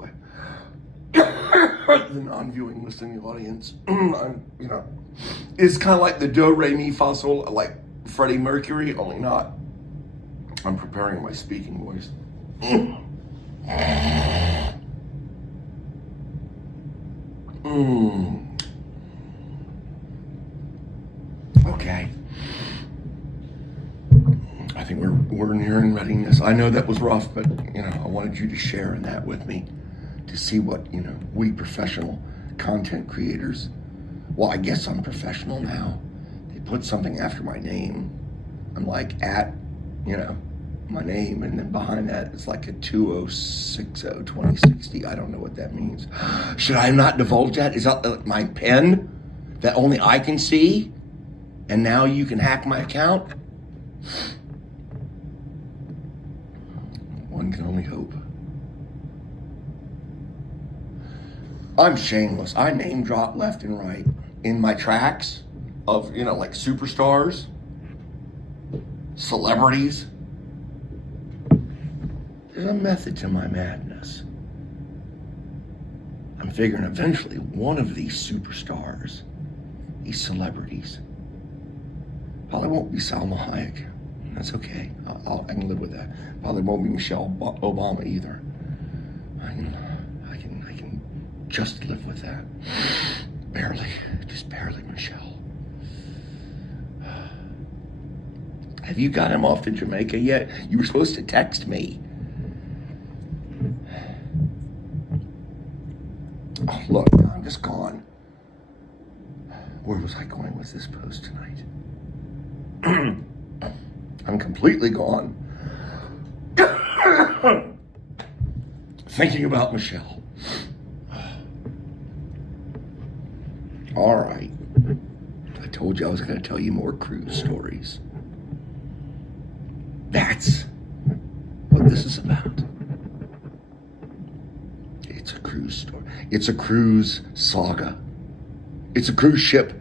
way. The non-viewing listening audience, it's kind of like the do, re, mi, fa, sol, like Freddie Mercury, only not. I'm preparing my speaking voice. Okay. I think we're nearing readiness. I know that was rough, but I wanted you to share in that with me, to see what we professional content creators. Well, I guess I'm professional now. They put something after my name. I'm like at my name, and then behind that it's like a 2060. I don't know what that means. Should I not divulge that? Is that my pen that only I can see? And now you can hack my account? One can only hope. I'm shameless. I name drop left and right in my tracks of, like superstars, celebrities. There's a method to my madness. I'm figuring eventually one of these superstars, these celebrities, probably won't be Salma Hayek. That's okay. I can live with that. Probably won't be Michelle Obama either. I can just live with that. Barely, just barely, Michelle. Have you got him off to Jamaica yet? You were supposed to text me. Oh, look, I'm just gone. Where was I going with this post tonight? I'm completely gone. Thinking about Michelle. All right. I told you I was going to tell you more cruise stories. That's what this is about. It's a cruise story. It's a cruise saga. It's a cruise ship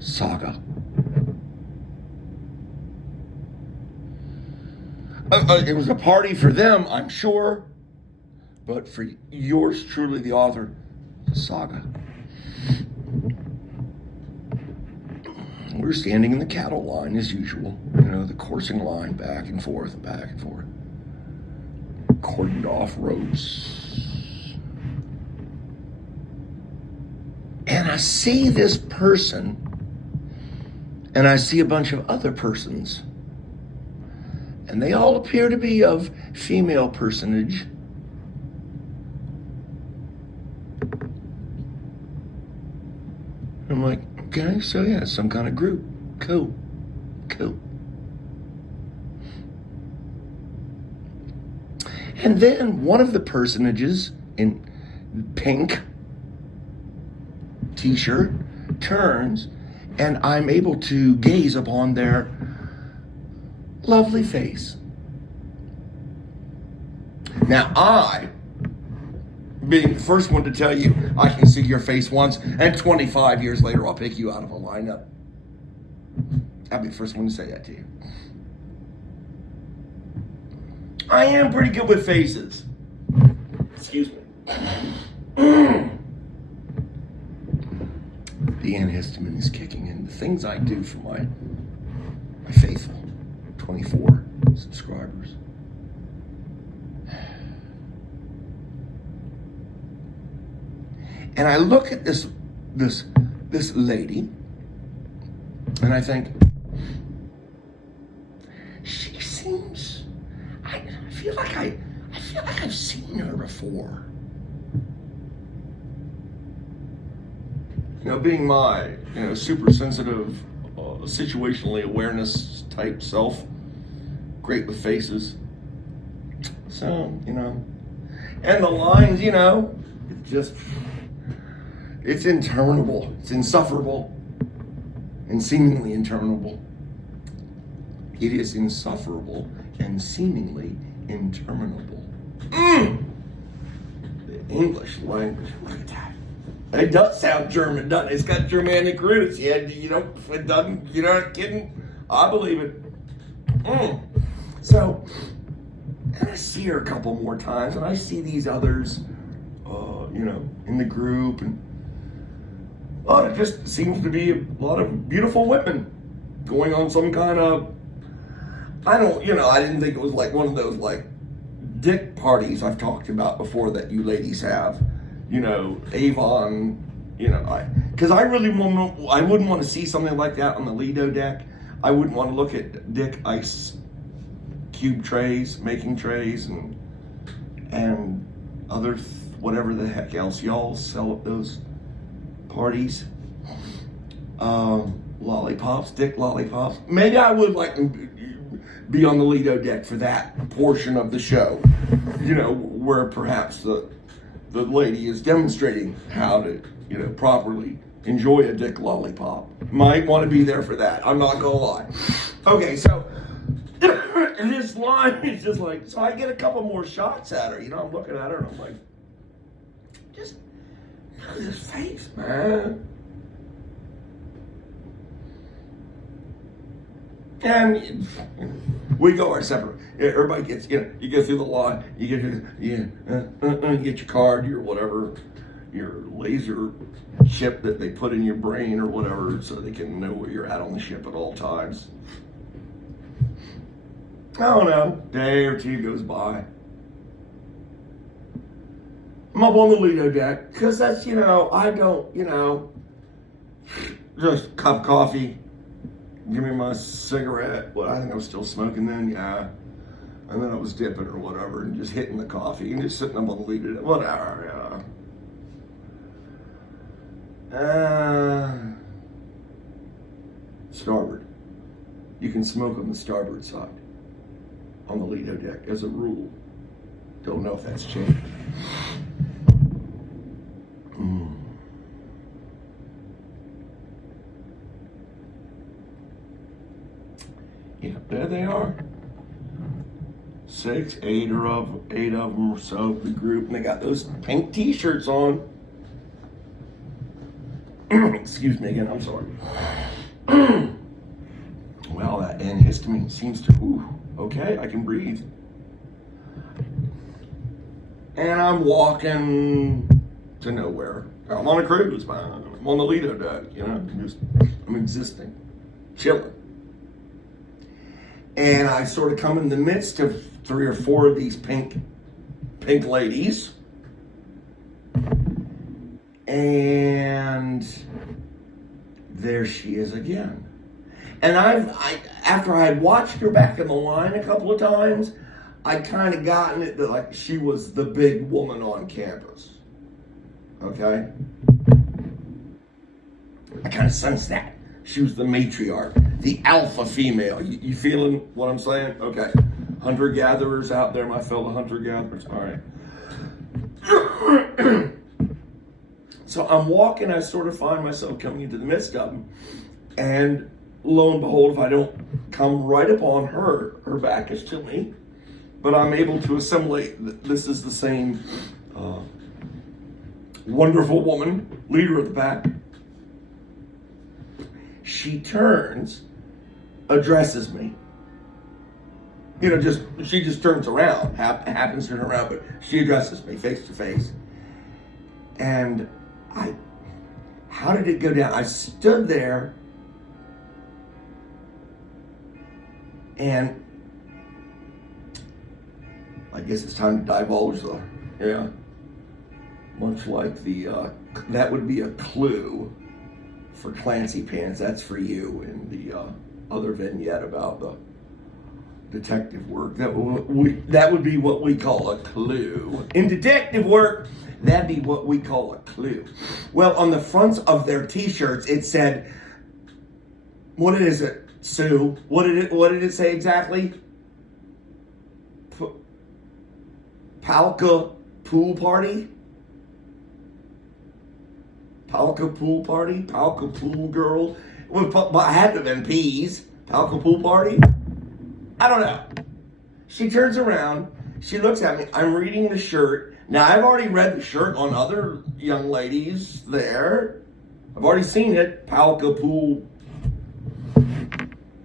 saga. It was a party for them, I'm sure, but for yours truly, the author, saga. We're standing in the cattle line as usual, the coursing line back and forth and back and forth. Cordoned off ropes. And I see this person, and I see a bunch of other persons. And they all appear to be of female personage. I'm like, okay, so yeah, some kind of group. Cool. And then one of the personages in pink t-shirt turns, and I'm able to gaze upon their lovely face. Now I, being the first one to tell you I can see your face once, and 25 years later I'll pick you out of a lineup. I'll be the first one to say that to you. I am pretty good with faces. Excuse me. The antihistamine is kicking in. The things I do for my faithful 24 subscribers. And I look at this lady, and I think, she seems, I feel like I've seen her before. Being my super sensitive, situationally awareness type self, great with faces. So, and the lines, it's interminable. It's insufferable and seemingly interminable. It is insufferable and seemingly interminable. The English language, look at that. It does sound German, doesn't it? It's got Germanic roots. Yeah, if it doesn't, you're not kidding. I believe it. So, and I see her a couple more times, and I see these others in the group, and it just seems to be a lot of beautiful women going on some kind of, I didn't think it was like one of those like dick parties I've talked about before that you ladies have, Avon, because I wouldn't want to see something like that on the Lido deck. I wouldn't want to look at Dick ice cube trays, making trays, and other whatever the heck else y'all sell at those parties. Lollipops, Dick lollipops. Maybe I would like to be on the Lido deck for that portion of the show, where perhaps the lady is demonstrating how to, properly enjoy a Dick lollipop. Might want to be there for that. I'm not gonna lie. Okay, so this line is just like, so I get a couple more shots at her. I'm looking at her and I'm like, just look at his face, man. And we go our separate. Everybody gets, you go through the line. You get you get your card, your whatever, your laser chip that they put in your brain or whatever, so they can know where you're at on the ship at all times. I don't know. Day or two goes by. I'm up on the Lido deck because that's, I don't, just a cup of coffee. Give me my cigarette. Well, I think I was still smoking then, yeah. And then I was dipping or whatever and just hitting the coffee and just sitting up on the Lido deck. Whatever, starboard. You can smoke on the starboard side on the Lido deck as a rule. Don't know if that's changed. Yeah, there they are. 6, 8 of them or so, the group, and they got those pink t-shirts on. Excuse me again, I'm sorry. Well, that antihistamine seems to, okay, I can breathe. And I'm walking to nowhere. I'm on a cruise, man. I'm on the Lido deck, I'm existing, chilling. And I sort of come in the midst of 3 or 4 of these pink ladies. And there she is again. And after I had watched her back in the line a couple of times, I'd kind of gotten it that like she was the big woman on campus. Okay? I kind of sensed that. She was the matriarch, the alpha female. You feeling what I'm saying? Okay. Hunter-gatherers out there, my fellow hunter-gatherers. All right. So I'm walking, I sort of find myself coming into the midst of them. And lo and behold, if I don't come right upon her back is to me, but I'm able to assimilate that this is the same wonderful woman, leader of the pack. She turns, addresses me. She just turns around, happens to turn around, but she addresses me face to face. And how did it go down? I stood there and I guess it's time to divulge much like that would be a clue for Clancy Pants. That's for you in the other vignette about the detective work. That would be what we call a clue. In detective work, that'd be what we call a clue. Well, on the fronts of their t-shirts, it said, what is it, Sue? What did it say exactly? Palka Pool Party? Palka Pool Party? Palka Pool Girl? Well, I had to have been P's. Palka Pool Party? I don't know. She turns around. She looks at me. I'm reading the shirt. Now, I've already read the shirt on other young ladies there. I've already seen it. Palka Pool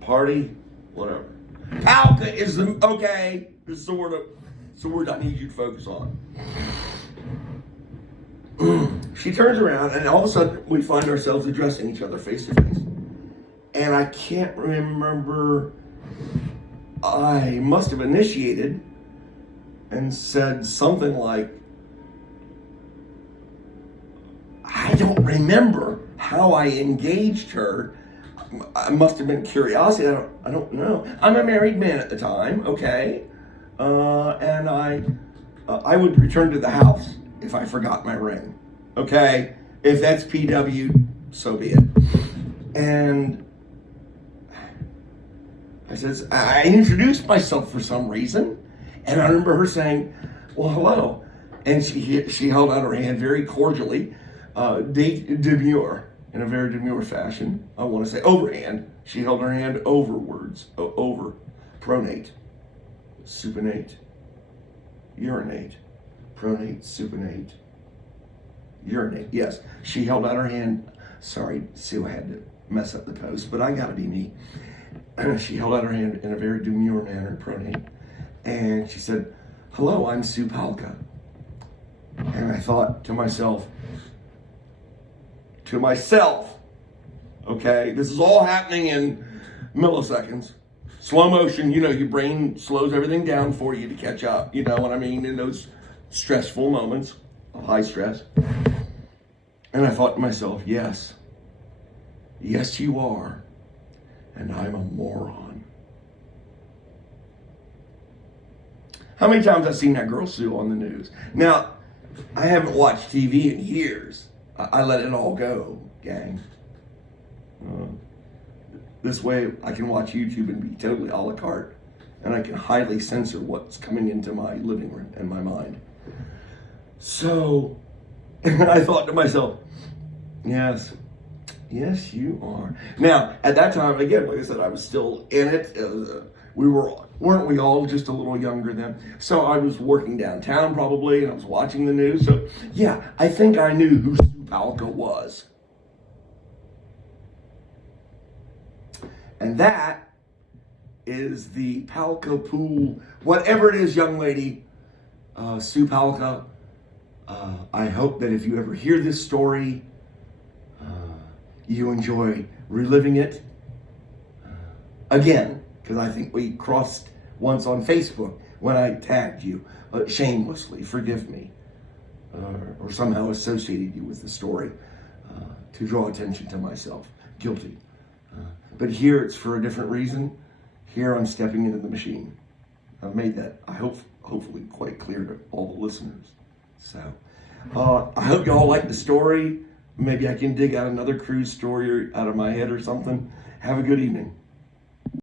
Party? Whatever. Palka is the, okay, this is the word I need you to focus on. she turns around, and all of a sudden we find ourselves addressing each other face to face. And I can't remember, I must have initiated and said something like, I don't remember how I engaged her. I must have been curiosity. I don't know. I'm a married man at the time, okay? And I would return to the house if I forgot my ring, okay? If that's PW, so be it. And I introduced myself for some reason, and I remember her saying, well, hello. And she held out her hand very cordially, demure, in a very demure fashion. I want to say overhand. She held her hand overwards, over, pronate, supinate, urinate, pronate, supinate, urinate. Yes, she held out her hand. Sorry, Sue, I had to mess up the post, but I gotta be me. She held out her hand in a very demure manner, pronate, and she said, hello, I'm Sue Palka. And I thought to myself, okay, this is all happening in milliseconds. Slow motion, your brain slows everything down for you to catch up, you know what I mean, in those stressful moments of high stress. And I thought to myself, yes, you are, and I'm a moron. How many times I've seen that girl Sue on the news? Now, I haven't watched TV in years. I let it all go, gang. This way I can watch YouTube and be totally a la carte, and I can highly censor what's coming into my living room and my mind. So, I thought to myself, yes, you are. Now, at that time, again, like I said, I was still in it. Weren't we all just a little younger then? So I was working downtown probably, and I was watching the news. So, yeah, I think I knew who Sue Palka was. And that is the Palka pool, whatever it is, young lady, Sue Palka. I hope that if you ever hear this story, you enjoy reliving it again, because I think we crossed once on Facebook when I tagged you shamelessly, forgive me, or somehow associated you with the story to draw attention to myself, guilty. But here it's for a different reason. Here I'm stepping into the machine. I've made that, I hope, hopefully quite clear to all the listeners. So, I hope you all like the story. Maybe I can dig out another cruise story out of my head or something. Have a good evening.